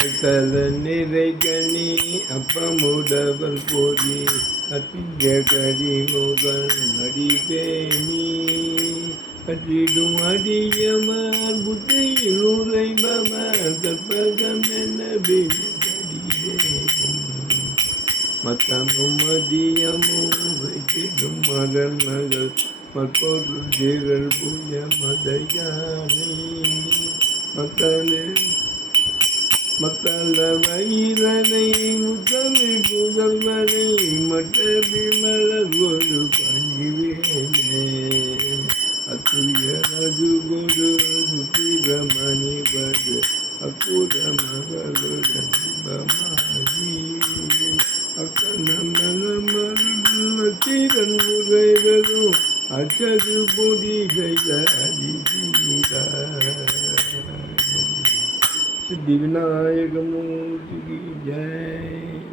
தல நிறை கனி அப்பமுடவல் போதி அத்திய கரிமுகன் அடிபேணி கற்றிடும் அடியமர் புத்தையில் உரைபவர் கற்பகம் என அடியேகும் மத்தமும் மதியமும் வைத்திடும் மகன் மகள் மற்பொருள் திகழ் புய மதையானை மக்கள வயிறனை முதலில் புதல்வனை மற்ற விமலர் ஒரு பணிவேனே அத்துய அது கொடு சுத்திரமணி படு அக்குட மகளுடன் பமாகி அக்கணமலமருளத்திரன் முறைவரும் அச்சது பொடி செய்த அதிதீரா सिद्धि विनायक मूर्ति की जय।